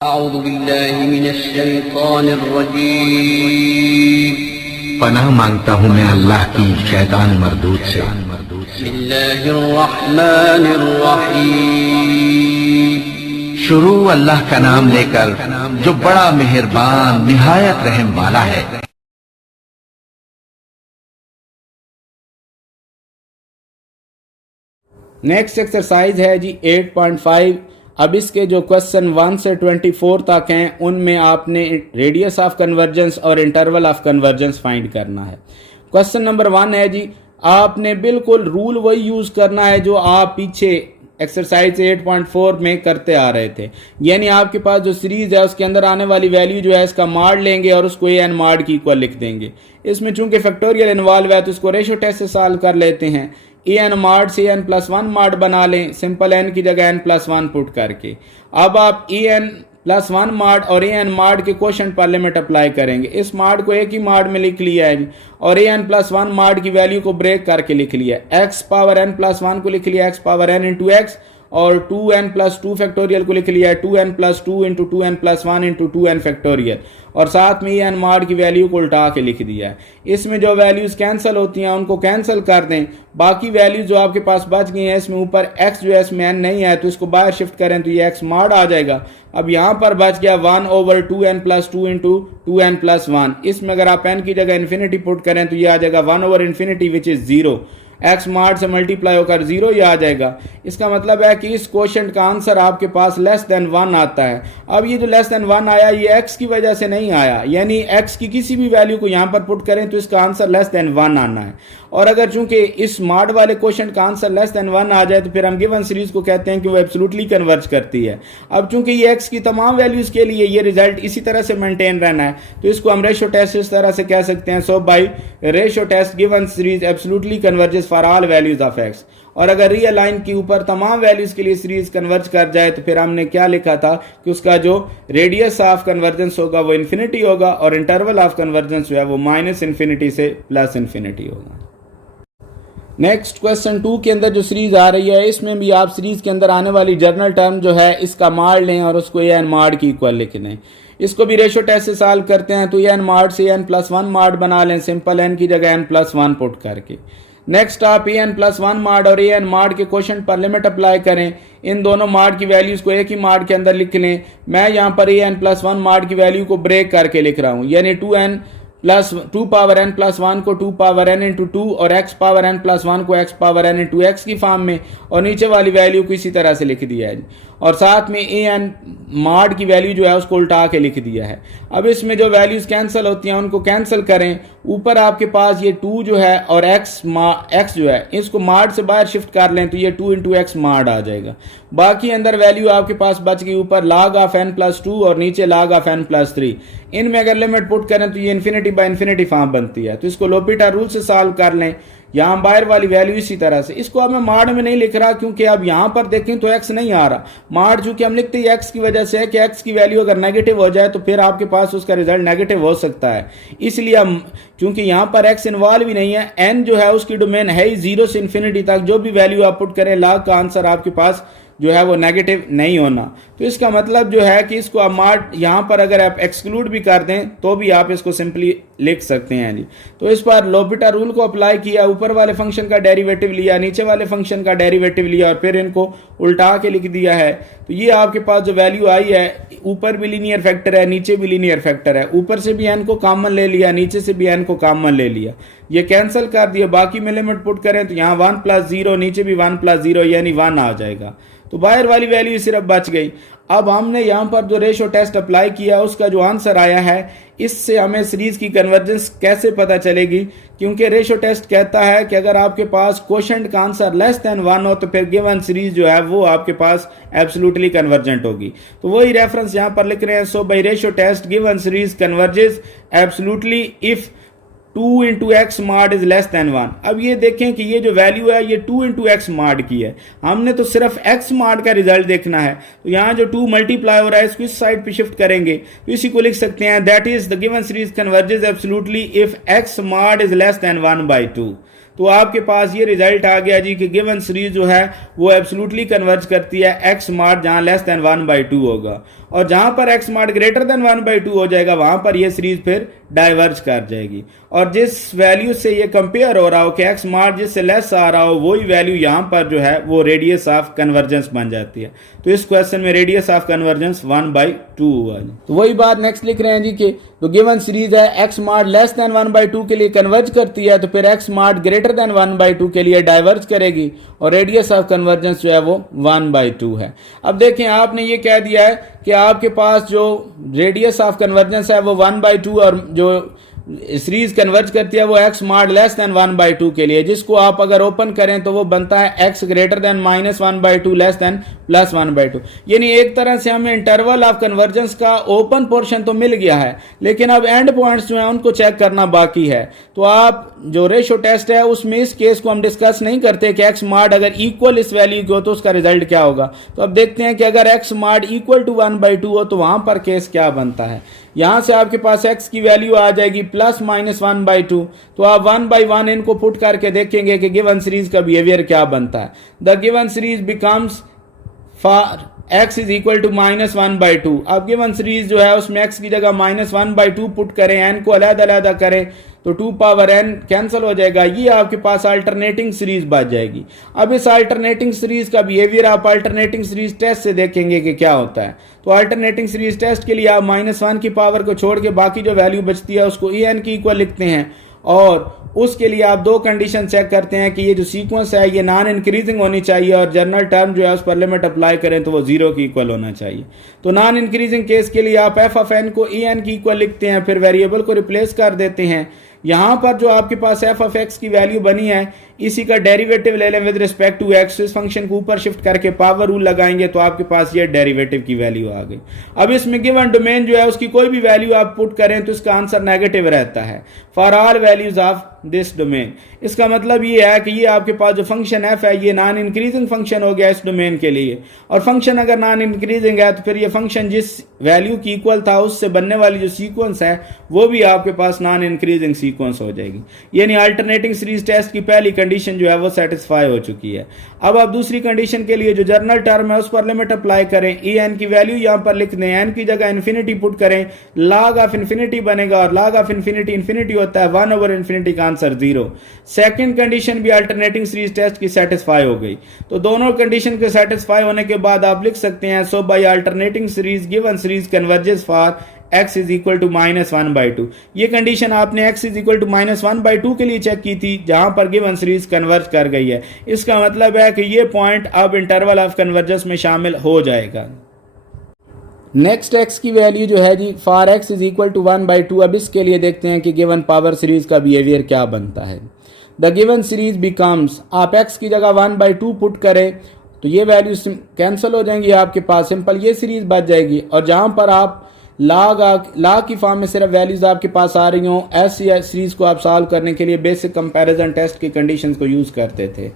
अऊज़ु बिल्लाहि मिनश शैतानिर रजीम। पनाह मांगता हूँ मैं अल्लाह की शैतान मरदूद से। बिस्मिल्लाहिर रहमानिर रहीम। शुरू अल्लाह का नाम लेकर जो बड़ा मेहरबान निहायत रहम वाला है। नेक्स्ट एक्सरसाइज है जी 8.5। अब इसके जो क्वेश्चन 1 से 24 तक हैं उनमें आपने रेडियस ऑफ कन्वर्जेंस और इंटरवल ऑफ कन्वर्जेंस फाइंड करना है। क्वेश्चन नंबर 1 है जी, आपने बिल्कुल रूल वही यूज करना है जो आप पीछे एक्सरसाइज 8.4 में करते आ रहे थे। यानी आपके पास जो सीरीज है उसके अंदर आने वाली वैल्यू जो है इसका माड लेंगे और उसको ए एन माड की इक्वल लिख देंगे। इसमें चूंकि फैक्टोरियल इन्वॉल्व है तो इसको रेशो टेस्ट से सॉल्व कर लेते हैं। ए एन माड से एन प्लस वन माड बना लें, सिंपल एन की जगह एन प्लस वन पुट करके। अब आप ए एन प्लस वन माड और ए एन माड के क्वोशंट पर लिमिट अप्लाई करेंगे। इस माड को एक ही माड में लिख लिया है और ए एन प्लस वन माड की वैल्यू को ब्रेक करके लिख लिया। X power n plus one को लिख लिया x power n into x और 2n प्लस 2 फैक्टोरियल को लिख लिया है 2n plus 2 into 2n plus 1 into 2n factorial और साथ में एन माड की वैल्यू को उल्टा के लिख दिया है। इसमें जो वैल्यूज कैंसिल होती हैं उनको कैंसिल कर दें। बाकी वैल्यूज जो आपके पास बच गई हैं इसमें ऊपर x जो है इसमें n नहीं है तो इसको बाहर शिफ्ट करें तो ये x माड आ जाएगा। अब यहाँ पर बच गया 1 over 2n plus 2 into 2n plus 1। इसमें अगर आप n की जगह इन्फिनिटी पुट करें तो ये आ जाएगा 1 over infinity which is 0। X mod से मल्टीप्लाई होकर 0 ही आ जाएगा। इसका मतलब है कि इस क्वेश्चन का आंसर आपके पास लेस देन 1 आता है। अब ये जो लेस देन 1 आया ये एक्स की वजह से नहीं आया, यानी एक्स की किसी भी वैल्यू को यहाँ पर पुट करें तो इसका आंसर लेस देन 1 आना है। और अगर चूंकि इस मार्ड वाले क्वेश्चन का आंसर लेस देन 1 आ जाए तो फिर हम गिवन सीरीज को कहते हैं कि वो एब्सोल्युटली कन्वर्ज करती है। अब चूंकि ये एक्स की तमाम वैल्यूज के लिए ये रिजल्ट इसी तरह से मेंटेन रहना है तो इसको हम रेशो टेस्ट इस तरह से कह सकते हैं। So by ratio test given series absolutely converges for all values of x. और अगर रियल लाइन के ऊपर तमाम वैल्यूज के लिए सीरीज कन्वर्ज कर जाए तो फिर हमने क्या लिखा था कि उसका जो रेडियस ऑफ कन्वर्जेंस होगा वो इन्फिनिटी होगा और इंटरवल ऑफ कन्वर्जेंस जो है वो माइनस इन्फिनिटी से प्लस इन्फिनिटी होगा। नेक्स्ट क्वेश्चन 2 के अंदर जो सीरीज आ रही है इसमें भी आप सीरीज के अंदर आने वाली जर्नल टर्म जो है इसका माड लें और उसको ए एन माड की इक्वल लिख दें। इसको भी रेशो टेस्ट से सॉल्व करते हैं तो ए एन माड से एन प्लस 1 माड बना लें, सिंपल एन की जगह एन प्लस 1 पुट करके। नेक्स्ट आप ए एन प्लस 1 माड और ए एन माड के क्वेश्चन पर लिमिट अप्लाई करें। इन दोनों माड की वैल्यूज को एक ही माड के अंदर लिख लें। मैं यहाँ पर ए एन प्लस 1 माड की वैल्यू को ब्रेक करके लिख रहा हूँ, यानी 2n plus 2 power n plus 1 को 2 पावर n इंटू 2 और x पावर n प्लस 1 को x power n into x की फॉर्म में और नीचे वाली वैल्यू को इसी तरह से लिख दिया है और साथ में ए एन माड की वैल्यू जो है उसको उल्टा के लिख दिया है। अब इसमें जो वैल्यूज कैंसिल होती हैं उनको कैंसिल करें। ऊपर आपके पास ये 2 जो है और x जो है इसको माड से बाहर शिफ्ट कर लें तो ये 2 इंटू एक्स माड आ जाएगा। बाकी अंदर वैल्यू आपके पास बच गई ऊपर log ऑफ n प्लस 2 और नीचे log ऑफ n प्लस 3। इनमें अगर लिमिट पुट करें तो ये इन्फिनिटी बाय इन्फिनिटी फॉर्म बनती है तो इसको लोपिटा रूल से सॉल्व कर लें। यहाँ बाहर वाली वैल्यू इसी तरह से, इसको अब मैं माड में नहीं लिख रहा क्योंकि अब यहाँ पर देखें तो x नहीं आ रहा। माड चूंकि हम लिखते हैं x की वजह से है कि x की वैल्यू अगर नेगेटिव हो जाए तो फिर आपके पास उसका रिजल्ट नेगेटिव हो सकता है। इसलिए हम चूंकि यहाँ पर x इन्वॉल्व ही नहीं है, n जो है उसकी डोमेन है ही 0 से इन्फिनिटी तक, जो भी वैल्यू आप पुट करें log का आंसर आपके पास जो है वो नेगेटिव नहीं होना। तो इसका मतलब जो है कि इसको आप माड यहाँ पर अगर आप एक्सक्लूड भी कर दें तो भी आप इसको सिंपली लिख सकते हैं जी। तो इस पर लोपिटा रूल को अप्लाई किया, ऊपर वाले फंक्शन का डेरिवेटिव लिया, नीचे वाले फंक्शन का डेरिवेटिव लिया और फिर इनको उल्टा के लिख दिया है। तो ये आपके पास जो वैल्यू आई है ऊपर भी लीनियर फैक्टर है नीचे भी लीनियर फैक्टर है, ऊपर से भी एन को कॉमन ले लिया नीचे से भी एन को कॉमन ले लिया, ये कैंसिल कर दिया। बाकी में लिमिट पुट करें तो यहाँ 1 प्लस 0 नीचे भी 1 प्लस 0 यानी 1 आ जाएगा। तो बाहर वाली वैल्यू सिर्फ बच गई। अब हमने यहाँ पर जो रेशो टेस्ट अप्लाई किया उसका जो आंसर आया है इससे हमें सीरीज की कन्वर्जेंस कैसे पता चलेगी, क्योंकि रेशो टेस्ट कहता है कि अगर आपके पास क्वोशंट का आंसर लेस देन 1 हो तो फिर गिवन सीरीज जो है वो आपके पास एब्सोल्युटली कन्वर्जेंट होगी। तो वही रेफरेंस यहाँ पर लिख रहे हैं। So by ratio test given series converges absolutely if 2 into x mod is less than 1। अब ये देखें कि ये जो वैल्यू है ये 2 इंटू एक्स माड की है, हमने तो सिर्फ एक्स माड का रिजल्ट देखना है। तो यहाँ जो 2 मल्टीप्लाई हो रहा है इसको इस साइड पे शिफ्ट करेंगे तो इसी को लिख सकते हैं that is the given series converges absolutely if x mod is less then 1/2। तो आपके पास ये रिजल्ट आ गया जी कि गिवन सीरीज जो है वो एब्सोल्युटली कन्वर्ज करती है एक्स स्मार्ट जहां लेस देन 1/2 होगा, और जहां पर एक्स स्मार्ट ग्रेटर देन 1/2 हो जाएगा वहां पर ये सीरीज फिर डाइवर्ज कर जाएगी। और जिस वैल्यू से ये कंपेयर हो रहा हो कि एक्स स्मार्ट जिससे लेस आ रहा हो वही वैल्यू यहां पर जो है वो रेडियस ऑफ कन्वर्जेंस बन जाती है। तो इस क्वेश्चन में रेडियस ऑफ कन्वर्जेंस 1/2 हुआ। तो वही बात नेक्स्ट लिख रहे हैं जी कि तो गिवन सीरीज है एक्स स्मार्ट लेस देन 1/2 के लिए कन्वर्ज करती है, तो फिर एक्स स्मार्ट ग्रेटर देन 1/2 के लिए डाइवर्ज करेगी और रेडियस ऑफ कन्वर्जेंस जो है वो 1/2 है। अब देखें आपने ये कह दिया है कि आपके पास जो रेडियस ऑफ कन्वर्जेंस है वो 1/2 और जो सीरीज कन्वर्ज करती है वो एक्स स्मार्ट लेस देन 1/2 के लिए, जिसको आप अगर ओपन करें तो वो बनता है x greater than -1/2 less than +1/2। यानी एक तरह से हमें इंटरवल ऑफ कन्वर्जेंस का ओपन पोर्शन तो मिल गया है, लेकिन अब एंड पॉइंट्स जो है उनको चेक करना बाकी है। तो आप जो रेशो टेस्ट है उसमें इस केस को हम डिस्कस नहीं करते कि एक्स स्मार्ट अगर इक्वल इस वैल्यू को तो उसका रिजल्ट क्या होगा। तो अब देखते हैं कि अगर एक्स स्मार्ट इक्वल टू 1/2 हो तो वहां पर केस क्या बनता है। यहां से आपके पास x की वैल्यू आ जाएगी +-1/2, तो आप 1/1 इनको पुट करके देखेंगे कि गिवन सीरीज का बिहेवियर क्या बनता है। The given series becomes for x is equal to -1/2। अब गिवन सीरीज जो है उसमें x की जगह -1/2 पुट करें, n को अलग-अलग करें तो 2 पावर n कैंसिल हो जाएगा। ये आपके पास अल्टरनेटिंग सीरीज बच जाएगी। अब इस अल्टरनेटिंग सीरीज का बिहेवियर आप अल्टरनेटिंग सीरीज टेस्ट से देखेंगे कि क्या होता है। तो अल्टरनेटिंग सीरीज टेस्ट के लिए आप -1 की पावर को छोड़ के बाकी जो वैल्यू बचती है उसको en की इक्वल लिखते हैं, और उसके लिए आप दो कंडीशन चेक करते हैं कि ये जो सीक्वेंस है ये नॉन इंक्रीजिंग होनी चाहिए और जनरल टर्म जो है उस पर लिमिट अप्लाई करें तो वो 0 की इक्वल होना चाहिए। तो नॉन इंक्रीजिंग केस के लिए आप f ऑफ n को en की इक्वल लिखते हैं, फिर वेरिएबल को रिप्लेस कर देते हैं। यहां पर जो आपके पास f ऑफ x की वैल्यू बनी है इसी का डेरिवेटिव ले लें विद रिस्पेक्ट टू x। इस फंक्शन को ऊपर शिफ्ट करके पावर रूल लगाएंगे तो आपके पास ये डेरिवेटिव की वैल्यू आ गई। अब इसमें गिवन डोमेन जो है उसकी कोई भी वैल्यू आप पुट करें तो इसका आंसर नेगेटिव रहता है for all values of this domain. इसका मतलब ये है कि ये आपके पास जो फंक्शन f है ये नॉन इंक्रीजिंग फंक्शन हो गया इस डोमेन के लिए, और फंक्शन अगर नॉन इंक्रीजिंग है तो फिर ये फंक्शन जिस वैल्यू की इक्वल था उससे बनने वाली जो सीक्वेंस है वो भी आपके पास नॉन इंक्रीजिंग सीक्वेंस हो जाएगी। यानी अल्टरनेटिंग सीरीज टेस्ट की पहली कंडीशन जो है वो सेटिस्फाई हो चुकी है। अब आप दूसरी कंडीशन के लिए जो जनरल टर्म है उस पर लिमिट अप्लाई करें, en की वैल्यू यहां पर लिख दें, n की जगह इन्फिनिटी पुट करें, log ऑफ इन्फिनिटी बनेगा और log ऑफ इन्फिनिटी इन्फिनिटी होता है 1/∞ का आंसर 0। सेकंड कंडीशन भी अल्टरनेटिंग सीरीज टेस्ट की सेटिस्फाई हो गई। तो दोनों कंडीशन के सेटिस्फाई होने के बाद आप लिख सकते हैं so by alternating series given series converges for x is equal to -1/2। ये कंडीशन आपने x इज इक्वल टू -1/2 के लिए चेक की थी जहां पर गिवन सीरीज कन्वर्ज कर गई है। इसका मतलब है कि ये पॉइंट अब इंटरवल ऑफ कन्वर्जेंस में शामिल हो जाएगा। नेक्स्ट x की वैल्यू जो है जी for x is equal to 1/2। अब इसके लिए देखते हैं कि गिवन पावर सीरीज का बिहेवियर क्या बनता है। द गिवन सीरीज बिकम्स, आप x की जगह 1/2 पुट करें तो ये वैल्यू कैंसिल हो जाएंगी, आपके पास सिंपल ये सीरीज बच जाएगी। और जहां पर आप log की फॉर्म में सिर्फ वैल्यूज आपके पास आ रही हो, ऐसी सीरीज को आप सॉल्व करने के लिए बेसिक कंपैरिजन टेस्ट की कंडीशंस को यूज करते थे।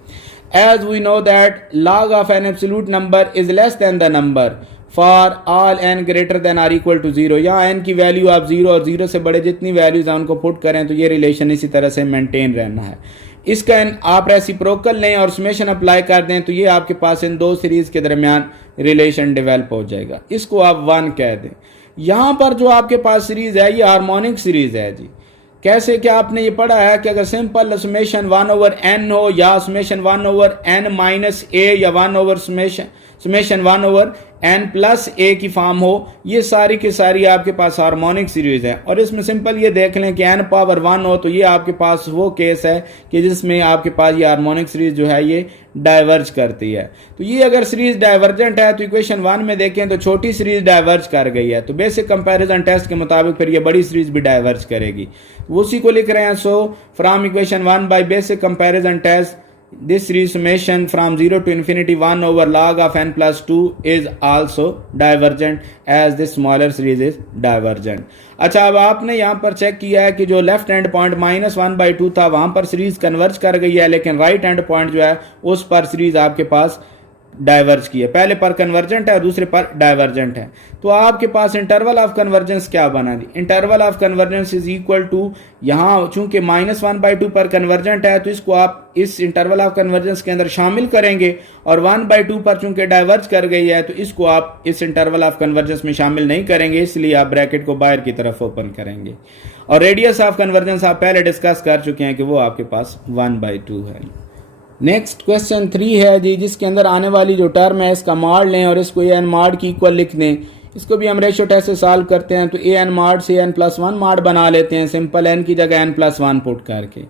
As we know that log of n absolute number is less than the number for all n greater than or equal to 0। यहाँ n की वैल्यू आप 0 और 0 से बड़े जितनी वैल्यूज हैं उनको पुट करें तो ये रिलेशन इसी तरह से मेंटेन रहना है। इसका आप रेसिप्रोकल लें और समेशन अप्लाई कर दें तो ये आपके पास इन दो सीरीज के दरमियान रिलेशन डेवलप हो जाएगा। इसको आप 1 कह दें। यहां पर जो आपके पास सीरीज है ये हार्मोनिक सीरीज है जी। कैसे, क्या आपने ये पढ़ा है कि अगर सिंपल समेशन 1/n हो या समेशन 1/n - a या 1/समेशन 1/n+a की फॉर्म हो, ये सारी की सारी आपके पास हार्मोनिक सीरीज है। और इसमें सिंपल ये देख लें कि n पावर 1 हो तो ये आपके पास वो केस है कि जिसमें आपके पास ये हार्मोनिक सीरीज जो है ये डाइवर्ज करती है। तो ये अगर सीरीज डाइवर्जेंट है तो इक्वेशन 1 में देखें तो छोटी सीरीज डाइवर्ज कर गई है, तो बेसिक कंपैरिजन टेस्ट के मुताबिक फिर ये बड़ी सीरीज भी डाइवर्ज करेगी। उसी को लिख रहे हैं। So from equation 1 by basic comparison test this series summation from 0 to infinity 1/log of n+2 is also divergent as this smaller series is divergent। अच्छा, अब आपने यहाँ पर चेक किया है कि जो लेफ्ट हैंड पॉइंट -1/2 था वहां पर सीरीज कन्वर्ज कर गई है, लेकिन राइट हैंड पॉइंट जो है उस पर सीरीज आपके पास डाइवर्ज की है, पहले पर कन्वर्जेंट है और दूसरे पर डाइवर्जेंट है। तो आपके पास इंटरवल ऑफ कन्वर्जेंस क्या बना दी, interval of convergence is equal to, यहाँ चूंकि -1/2 पर कन्वर्जेंट है तो इसको आप इस इंटरवल ऑफ कन्वर्जेंस के अंदर शामिल करेंगे, और 1/2 पर चूंकि डाइवर्ज कर गई है तो इसको आप इस इंटरवल ऑफ कन्वर्जेंस में शामिल नहीं करेंगे, इसलिए आप ब्रैकेट को बाहर की तरफ ओपन करेंगे। और रेडियस ऑफ कन्वर्जेंस आप पहले डिस्कस कर चुके हैं कि वो आपके पास 1/2 है। नेक्स्ट क्वेश्चन 3 है जी, जिसके अंदर आने वाली जो टर्म है इसका मॉड लें और इसको ए एन मॉड की इक्वल लिख दें। इसको भी हम रेशियो टेस्ट से सॉल्व करते हैं, तो ए एन मॉड से n+1 मॉड बना लेते हैं, सिंपल n की जगह n+1 पुट करके।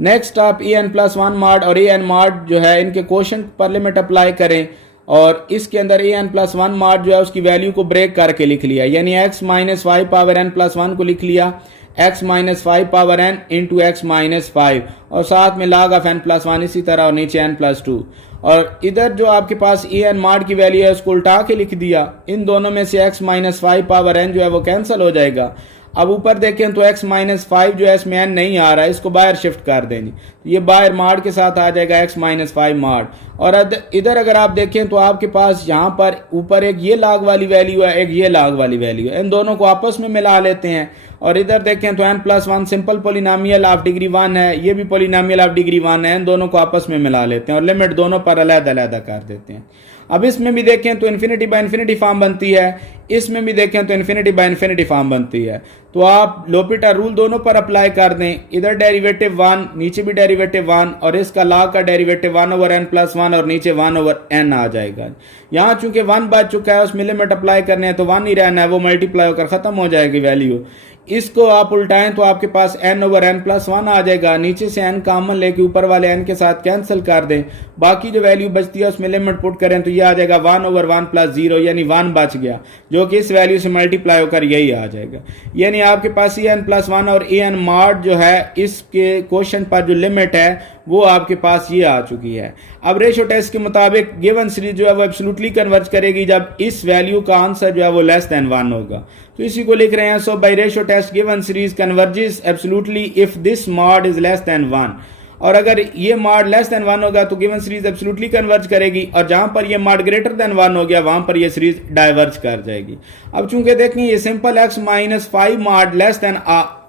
नेक्स्ट आप ए n+1 मॉड और ए एन मॉड जो है इनके क्वोशंट पर लिमिट अप्लाई करें, और इसके अंदर ए n+1 मॉड जो है उसकी वैल्यू को ब्रेक करके लिख लिया, यानी x - 5 पावर n+1 को लिख लिया x - 5 power n into x - 5 और साथ में log ऑफ n+1 इसी तरह, और नीचे n+2, और इधर जो आपके पास ए एन मॉड की वैल्यू है उसको उल्टा के लिख दिया। इन दोनों में से x - 5 पावर n जो है वो कैंसिल हो जाएगा। अब ऊपर देखें तो x - 5 जो है इसमें n नहीं आ रहा है, इसको बाहर शिफ्ट कर देंगे, तो ये बाहर मॉड के साथ आ जाएगा x - 5 मॉड। और इधर अगर आप देखें तो आपके पास यहाँ पर ऊपर एक ये log वाली वैल्यू है, एक ये log वाली वैल्यू है, इन दोनों को आपस में मिला लेते हैं। और इधर देखें तो n+1 simple polynomial of degree 1 है, ये भी पोलिनोमियल ऑफ डिग्री 1 है, इन दोनों को आपस में मिला लेते हैं और लिमिट दोनों पर अलग-अलग कर देते हैं। अब इसमें भी देखें तो इन्फिनिटी बाय इन्फिनिटी फॉर्म बनती है, इसमें भी देखें तो इन्फिनिटी बाय इन्फिनिटी फॉर्म बनती है। तो आप लोपिटर रूल दोनों पर अप्लाई कर दें, इधर डेरिवेटिव 1 नीचे भी डेरिवेटिव 1, और इसका log का डेरिवेटिव 1/n+1 और नीचे 1/n आ जाएगा। यहाँ चूंकि 1 बच चुका है उसमें लिमिट अप्लाई करने हैं तो 1 ही रहना है, वो मल्टीप्लाई होकर खत्म हो जाएगी वैल्यू। इसको आप उल्टाएं तो आपके पास n/n+1 आ जाएगा, नीचे से n कॉमन लेके ऊपर वाले n के साथ कैंसिल कर दें, बाकी जो वैल्यू बचती है उसमें लिमिट पुट करें तो ये आ जाएगा 1/1 + 0, यानी 1 बच गया, जो कि इस वैल्यू से मल्टीप्लाई होकर यही आ जाएगा। यानी आपके पास n+1 और an मॉड जो है इसके क्वेश्चन पर जो लिमिट है वो आपके पास ये आ चुकी है। अब रेशियो टेस्ट के मुताबिक गिवन सीरीज जो है वो एब्सोल्युटली कन्वर्ज करेगी जब इस वैल्यू का आंसर जो है वो लेस देन 1 होगा। तो इसी को लिख रहे हैं, so by ratio test given series converges absolutely if this mod is less than 1। और अगर ये मॉड लेस देन 1 होगा तो गिवन सीरीज एब्सोल्युटली कन्वर्ज करेगी, और जहां पर ये मॉड ग्रेटर देन 1 हो गया वहां पर ये सीरीज डाइवर्ज कर जाएगी। अब चूंकि देखें ये simple x - 5 mod less than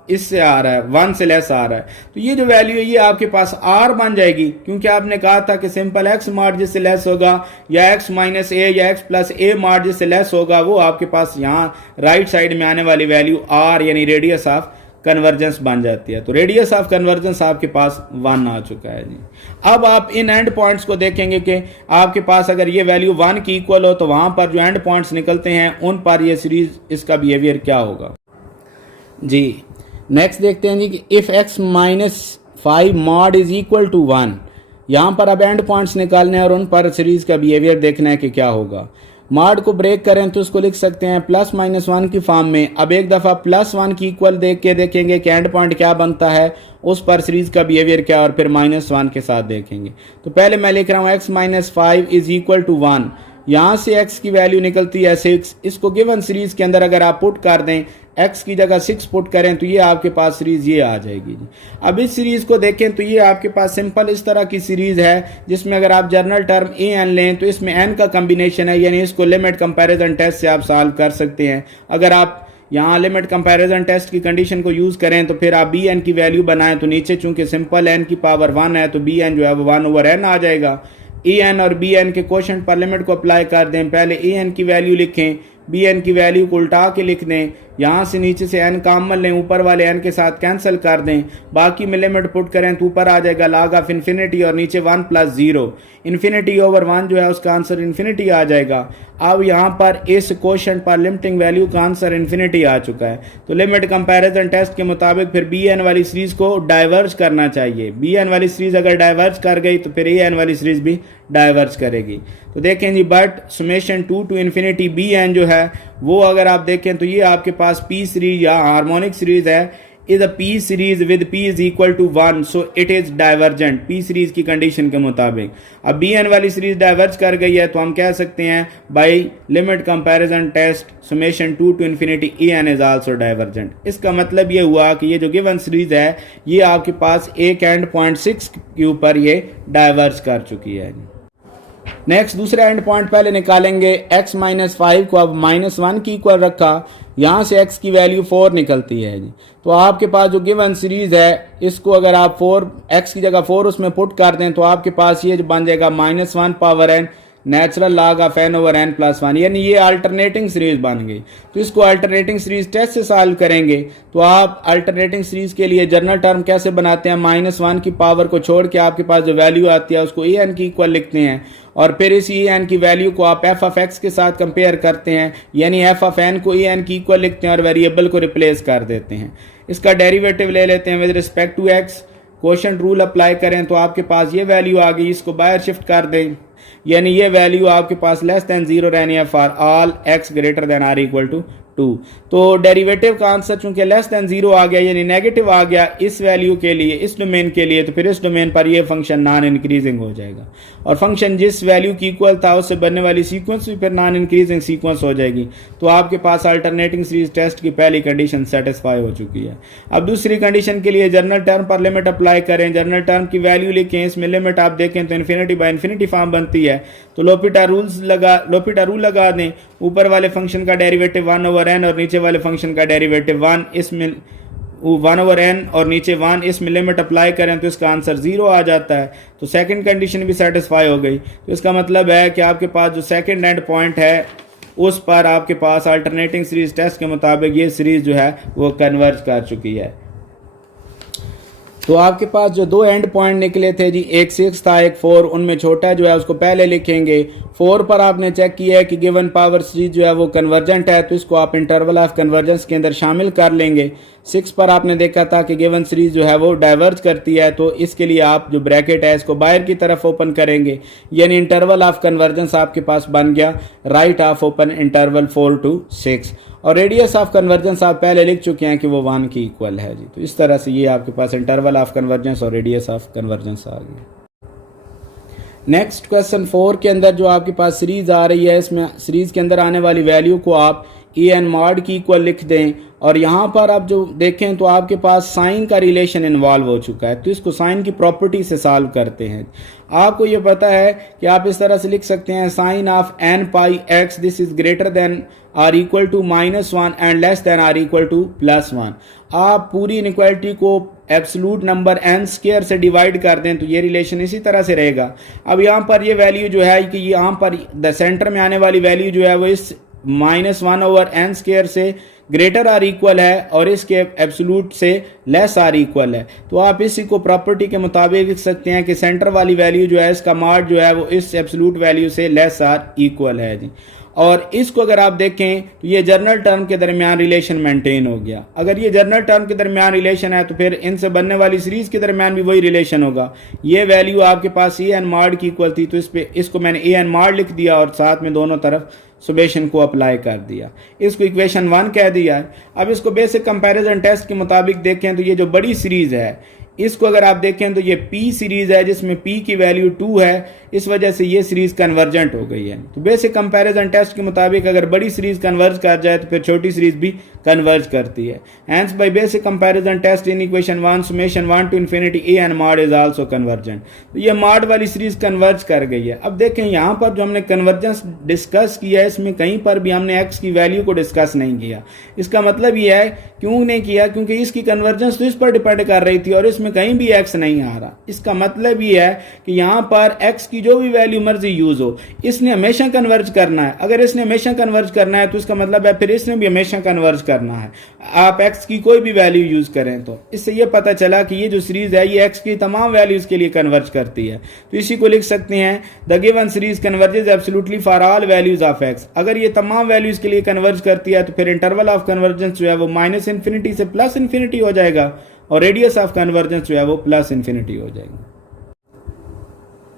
इससे आ रहा है, 1 से लेस आ रहा है, तो ये जो वैल्यू है ये आपके पास r बन जाएगी, क्योंकि आपने कहा था कि सिंपल x मॉड जिससे लेस होगा या x - a या x + a मॉड जिससे लेस होगा वो आपके पास यहाँ राइट साइड में आने वाली वैल्यू r यानी रेडियस ऑफ कन्वर्जेंस बन जाती है। तो रेडियस ऑफ कन्वर्जेंस आपके पास 1 आ चुका है जी। अब आप इन एंड पॉइंट्स को देखेंगे कि आपके पास अगर ये वैल्यू 1 की इक्वल हो तो वहां पर जो एंड पॉइंट्स निकलते हैं उन पर ये सीरीज इसका बिहेवियर क्या होगा जी। नेक्स्ट देखते हैं जी कि if x - 5 mod is equal to 1, यहाँ पर अब एंड पॉइंट्स निकालने हैं और उन पर सीरीज का बिहेवियर देखना है कि क्या होगा। मॉड को ब्रेक करें तो उसको लिख सकते हैं +-1 की फॉर्म में। अब एक दफ़ा +1 की इक्वल देख के देखेंगे कि एंड पॉइंट क्या बनता है, उस पर सीरीज का बिहेवियर क्या, और फिर -1 के साथ देखेंगे। तो पहले मैं लिख रहा हूँ x - 5 इज इक्वल टू 1, यहाँ से x की वैल्यू निकलती है 6, इसको गिवन सीरीज के अंदर अगर आप पुट कर दें x की जगह 6 पुट करें तो ये आपके पास सीरीज ये आ जाएगी जी। अब इस सीरीज को देखें तो ये आपके पास सिंपल इस तरह की सीरीज है जिसमें अगर आप जर्नल टर्म ए एन लें तो इसमें n का कम्बिनेशन है, यानी इसको लिमिट कंपैरिजन टेस्ट से आप सॉल्व कर सकते हैं। अगर आप यहाँ लिमिट कंपैरिजन टेस्ट की कंडीशन को यूज़ करें तो फिर आप बी एन की वैल्यू बनाएं तो नीचे चूंकि सिंपल n की पावर 1 है तो बी एन जो है वो 1/n आ जाएगा। ए एन और बी एन के क्वोशंट पर लिमिट को अप्लाई कर दें, पहले ए एन की वैल्यू लिखें, बी एन की वैल्यू को उल्टा के लिख दें, यहाँ से नीचे से n कॉमन लें, ऊपर वाले n के साथ कैंसिल कर दें, बाकी में लिमिट पुट करें तो ऊपर आ जाएगा log ऑफ इन्फिनिटी और नीचे 1 + 0, इन्फिनिटी ओवर 1 जो है उसका आंसर इन्फिनिटी आ जाएगा। अब यहाँ पर इस क्वेश्चन पर लिमिटिंग वैल्यू का आंसर इन्फिनिटी आ चुका है, तो लिमिट कंपैरिजन टेस्ट के मुताबिक फिर बी एन वाली सीरीज को डाइवर्ज करना चाहिए। बी एन वाली सीरीज अगर डाइवर्ज कर गई तो फिर ए एन वाली सीरीज भी डाइवर्ज करेगी। तो देखें जी, but summation 2 to infinity B N जो है वो अगर आप देखें तो ये आपके पास पी सीरीज या हार्मोनिक सीरीज है, is a p series with p is equal to 1, so it is divergent p series की कंडीशन के मुताबिक। अब बी एन वाली सीरीज डाइवर्ज कर गई है तो हम कह सकते हैं by limit comparison test summation 2 to infinity a n is also divergent. इसका मतलब ये हुआ कि ये जो गिवन सीरीज है ये आपके पास एक एंड पॉइंट 6 के ऊपर ये डाइवर्ज कर चुकी है। नेक्स्ट दूसरा एंड पॉइंट पहले निकालेंगे। x माइनस 5 को अब माइनस 1 की इक्वल रखा, यहाँ से x की वैल्यू 4 निकलती है जी। तो आपके पास जो गिवन सीरीज है, इसको अगर आप 4 x की जगह 4 उसमें पुट कर दें तो आपके पास ये बन जाएगा minus 1 power n natural log of n over n plus 1, यानी ये अल्टरनेटिंग सीरीज बन गई। तो इसको अल्टरनेटिंग सीरीज टेस्ट से सॉल्व करेंगे तो आप अल्टरनेटिंग सीरीज के लिए जनरल टर्म कैसे बनाते हैं, माइनस 1 की पावर को छोड़ के आपके पास जो वैल्यू आती है उसको ए एन की इक्वल लिखते हैं और फिर इस ए एन की वैल्यू को आप एफ ऑफ एक्स के साथ कंपेयर करते हैं, यानी एफ ऑफ एन को ए एन की इक्वल लिखते हैं और वेरिएबल को रिप्लेस कर देते हैं। इसका डेरिवेटिव ले लेते हैं with respect to x, quotient rule apply करें तो आपके पास ये वैल्यू आ गई, इसको बाहर शिफ्ट कर दें, यानी ये वैल्यू आपके पास लेस देन 0 रहनी है for all x greater than or equal to 2। तो डेरिवेटिव का आंसर चूंकि लेस देन 0 आ गया यानी नेगेटिव आ गया इस वैल्यू के लिए, इस डोमेन के लिए, तो फिर इस डोमेन पर ये फंक्शन नॉन इंक्रीजिंग हो जाएगा और फंक्शन जिस वैल्यू की इक्वल था उससे बनने वाली सीक्वेंस भी फिर नॉन इंक्रीजिंग सीक्वेंस हो जाएगी। तो आपके पास अल्टरनेटिंग सीरीज टेस्ट की पहली कंडीशन सेटिस्फाई हो चुकी है। अब दूसरी कंडीशन के लिए जनरल टर्म पर लिमिट अप्लाई करें, जनरल टर्म की वैल्यू लिखें, इसमें लिमिट आप देखें तो इन्फिनिटी बाय इन्फिनिटी फॉर्म बनती है। तो लोपिटा रूल लगा दें, ऊपर वाले फंक्शन का डेरिवेटिव 1 ओवर n और नीचे वाले फंक्शन का डेरिवेटिव 1, इसमें 1 ओवर n और नीचे 1, इसमें लिमिट अप्लाई करें तो इसका आंसर 0 आ जाता है। तो सेकंड कंडीशन भी सेटिस्फाई हो गई। तो इसका मतलब है कि आपके पास जो सेकंड एंड पॉइंट है उस पर आपके पास अल्टरनेटिंग सीरीज टेस्ट के मुताबिक ये सीरीज जो है वो कन्वर्ज कर चुकी है। तो आपके पास जो दो एंड पॉइंट निकले थे जी, एक 6 था एक 4, उनमें छोटा जो है उसको पहले लिखेंगे। 4 पर आपने चेक किया है कि गिवन पावर सीरीज जो है वो कन्वर्जेंट है, तो इसको आप इंटरवल ऑफ कन्वर्जेंस के अंदर शामिल कर लेंगे। 6 पर आपने देखा था कि गिवन सीरीज जो है वो डाइवर्ज करती है, तो इसके लिए आप जो ब्रैकेट है इसको बाहर की तरफ ओपन करेंगे, यानी इंटरवल ऑफ कन्वर्जेंस आपके पास बन गया right of open interval 4 to 6 और रेडियस ऑफ कन्वर्जेंस आप पहले लिख चुके हैं कि वो 1 की इक्वल है जी। तो इस तरह से ये आपके पास इंटरवल ऑफ कन्वर्जेंस और रेडियस ऑफ कन्वर्जेंस आ गई। नेक्स्ट क्वेश्चन 4 के अंदर जो आपके पास सीरीज आ रही है, इसमें सीरीज के अंदर आने वाली वैल्यू को आप ए एन मॉड की इक्वल लिख दें और यहाँ पर आप जो देखें तो आपके पास साइन का रिलेशन इन्वॉल्व हो चुका है, तो इसको साइन की प्रॉपर्टी से सॉल्व करते हैं। आपको ये पता है कि आप इस तरह से लिख सकते हैं sine of n pi x this is greater than or equal to -1 and less than or equal to +1। आप पूरी इनइक्वालिटी को एब्सोल्यूट नंबर n स्क्वायर से डिवाइड कर दें तो ये रिलेशन इसी तरह से रहेगा। अब यहाँ पर ये वैल्यू जो है कि यहाँ पर द सेंटर में आने वाली वैल्यू जो है वो इस -1 ओवर n स्क्वायर से ग्रेटर आर इक्वल है और इसके एब्सोल्यूट से लेस आर इक्वल है। तो आप इसी को प्रॉपर्टी के मुताबिक लिख सकते हैं कि सेंटर वाली वैल्यू जो है इसका मॉड जो है वो इस एब्सोल्यूट वैल्यू से लेस आर इक्वल है जी। और इसको अगर आप देखें तो ये जर्नल टर्म के दरमियान रिलेशन मेंटेन हो गया। अगर ये जर्नल टर्म के दरमियान रिलेशन है तो फिर इनसे बनने वाली सीरीज के दरमियान भी वही रिलेशन होगा। ये वैल्यू आपके पास ए एन मॉड की इक्वल थी, तो इसको मैंने ए एन मॉड लिख दिया और साथ में दोनों तरफ सुमेशन को अप्लाई कर दिया, इसको इक्वेशन 1 कह दिया है। अब इसको बेसिक कंपैरिजन टेस्ट के मुताबिक देखें तो ये जो बड़ी सीरीज है इसको अगर आप देखें तो ये P सीरीज है जिसमें P की वैल्यू 2 है, इस वजह से ये सीरीज कन्वर्जेंट हो गई है। तो बेसिक कंपैरिजन टेस्ट के मुताबिक अगर बड़ी सीरीज कन्वर्ज कर जाए तो फिर छोटी सीरीज भी कन्वर्ज करती है। Hence by basic comparison test in equation 1 summation 1 to infinity a n mod is also convergent. तो ये मॉड वाली सीरीज कन्वर्ज कर गई है। अब देखें यहाँ पर जो हमने कन्वर्जेंस डिस्कस किया है इसमें कहीं पर भी हमने x की वैल्यू को डिस्कस नहीं किया। इसका मतलब ये है क्यों नहीं किया, क्योंकि इसकी कन्वर्जेंस तो इस पर डिपेंड कर रही थी और इसमें कहीं भी x नहीं आ रहा। इसका मतलब ये है कि यहाँ पर x की जो भी वैल्यू मर्जी यूज हो इसने हमेशा कन्वर्ज करना है। अगर इसने हमेशा कन्वर्ज करना है तो इसका मतलब है फिर इसने भी हमेशा कन्वर्ज करना है, आप x की कोई भी वैल्यू यूज करें। तो इससे ये पता चला कि ये जो सीरीज है ये x की तमाम वैल्यूज के लिए कन्वर्ज करती है। तो इसी को लिख सकते हैं the given series converges absolutely for all values of x। अगर ये तमाम वैल्यूज के लिए कन्वर्ज करती है तो फिर इंटरवल ऑफ कन्वर्जेंस जो है वो -इन्फिनिटी से +इन्फिनिटी हो जाएगा और रेडियस ऑफ कन्वर्जेंस जो है वो +इन्फिनिटी हो जाएगी।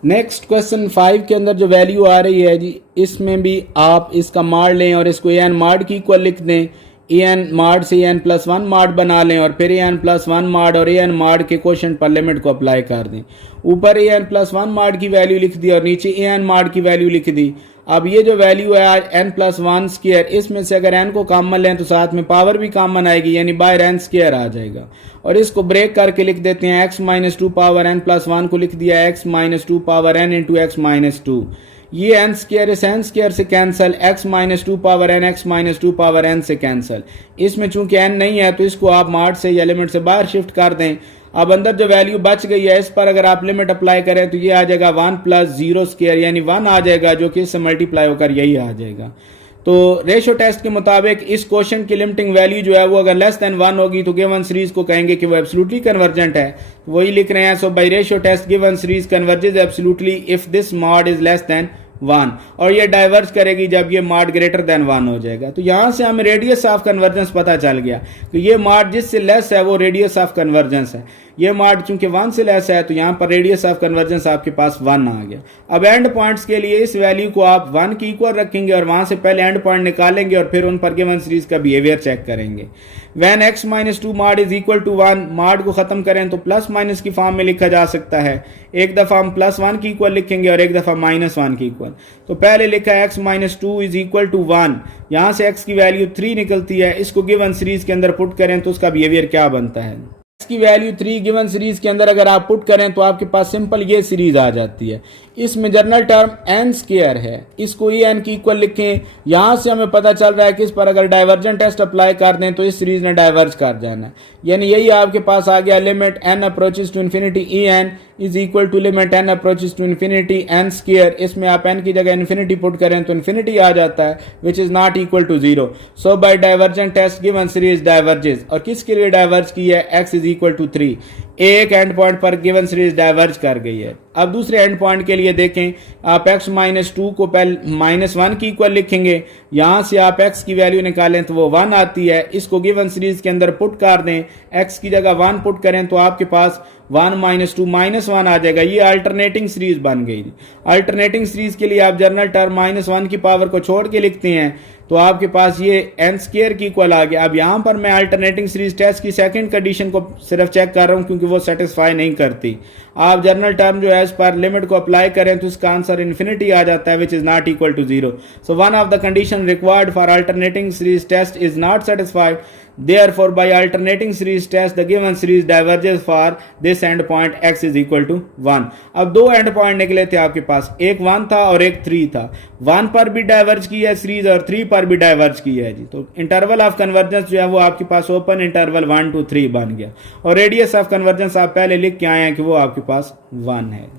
नेक्स्ट क्वेश्चन 5 के अंदर जो वैल्यू आ रही है जी, इसमें भी आप इसका मॉड लें और इसको ए एन मॉड की इक्वल लिख दें। ए एन मॉड से ए एन +1 मॉड बना लें और फिर ए एन +1 मॉड और ए एन मॉड के क्वोशंट पर लिमिट को अप्लाई कर दें। ऊपर ए एन +1 मॉड की वैल्यू लिख दी और नीचे ए एन मॉड की वैल्यू लिख दी। अब ये जो वैल्यू है n+1 स्क्वायर, इसमें से अगर n को कॉमन लें तो साथ में पावर भी कॉमन आएगी यानी बाय n स्क्वायर आ जाएगा। और इसको ब्रेक करके लिख देते हैं x-2 पावर n+1 को लिख दिया x-2 power n into x-2, ये एन स्क्वायर इस एन स्क्वायर से cancel, x minus two power n x minus two power n से कैंसिल। इसमें चूंकि एन नहीं है तो इसको आप मार्ट से या लिमिट से बाहर शिफ्ट कर दें। अब अंदर जो वैल्यू बच गई है इस पर अगर आप लिमिट अप्लाई करें तो ये आ जाएगा 1 प्लस 0 स्क्वायर यानी 1 आ जाएगा, जो कि इससे मल्टीप्लाई होकर यही आ जाएगा। तो रेशो टेस्ट के मुताबिक इस क्वेश्चन की लिमिटिंग वैल्यू जो है वो अगर लेस देन 1 होगी तो गिवन सीरीज को कहेंगे कि वो एब्सोल्युटली कन्वर्जेंट है। तो वही लिख रहे हैं, so by ratio test given series converges absolutely if this mod is less than 1, और ये डाइवर्ज करेगी जब ये मॉड ग्रेटर देन 1 हो जाएगा। तो यहां से हमें रेडियस ऑफ कन्वर्जेंस पता चल गया कि ये मॉड जिससे लेस है वो रेडियस ऑफ कन्वर्जेंस है। ये मॉड चूंकि 1 से लेस है तो यहां पर रेडियस ऑफ कन्वर्जेंस आपके पास 1 आ गया। अब एंड पॉइंट्स के लिए इस वैल्यू को आप 1 की इक्वल रखेंगे और वहां से पहले एंड पॉइंट निकालेंगे और फिर उन पर गिवन सीरीज का बिहेवियर चेक करेंगे। When x minus 2 mod is equal to 1, mod को खत्म करें तो प्लस माइनस की फॉर्म में लिखा जा सकता है। एक दफा हम प्लस 1 की इक्वल लिखेंगे और एक दफा माइनस 1 की इक्वल। तो पहले लिखा है x minus 2 is equal to 1, यहां से x की वैल्यू 3 निकलती है। इसको गिवन सीरीज के अंदर पुट करें तो उसका बिहेवियर क्या बनता है। x की वैल्यू 3 गिवन सीरीज के अंदर अगर आप पुट करें तो आपके पास सिंपल ये सीरीज आ जाती है। इसमें जनरल टर्म एन स्क्वायर है, इसको ई एन की इक्वल लिखें। यहां से हमें पता चल रहा है कि इस पर अगर डाइवर्जेंट टेस्ट अप्लाई कर दें तो इस सीरीज ने डाइवर्ज कर जाना, यानी यही आपके पास आ गया limit n approaches to infinity e n is equal to limit n approaches to infinity n square. इसमें आप एन की जगह इन्फिनिटी पुट करें तो इन्फिनिटी आ जाता है which is not equal to 0। So by divergent test given series diverges, और किसके लिए डाइवर्ज की है, x इज इक्वल टू 3। एक एंड पॉइंट पर गिवन सीरीज डाइवर्ज कर गई है। अब दूसरे एंड पॉइंट के लिए देखें, आप x माइनस 2 को पहले माइनस 1 की इक्वल लिखेंगे। यहां से आप x की वैल्यू निकालें तो वो 1 आती है। इसको गिवन सीरीज के अंदर पुट कर दें, x की जगह 1 पुट करें तो आपके पास 1 माइनस 2 माइनस 1 आ जाएगा। ये अल्टरनेटिंग सीरीज बन गई। अल्टरनेटिंग सीरीज के लिए आप जनरल टर्म माइनस 1 की पावर को छोड़ के लिखते हैं तो आपके पास ये एन स्क्वायर की इक्वल आ गया। अब यहां पर मैं अल्टरनेटिंग सीरीज टेस्ट की सेकंड कंडीशन को सिर्फ चेक कर रहा हूं क्योंकि वो सेटिस्फाई नहीं करती। आप जनरल टर्म जो है इस पर लिमिट को अप्लाई करें तो इसका आंसर इन्फिनिटी आ जाता है which is not equal to 0। So one of the condition required for alternating series test is not satisfied, therefore by alternating series test the given series diverges for this end point x is equal to 1। अब दो and point निकले थे आपके पास, एक 1 था और एक 3 था। 1 पर भी डाइवर्ज की है सीरीज और 3 पर भी डाइवर्ज की है जी। तो इंटरवल ऑफ कन्वर्जेंस जो है वो आपके पास ओपन इंटरवल 1 to 3 बन गया और रेडियस ऑफ कन्वर्जेंस आप पहले लिख के आए हैं कि वो आपके पास 1 है।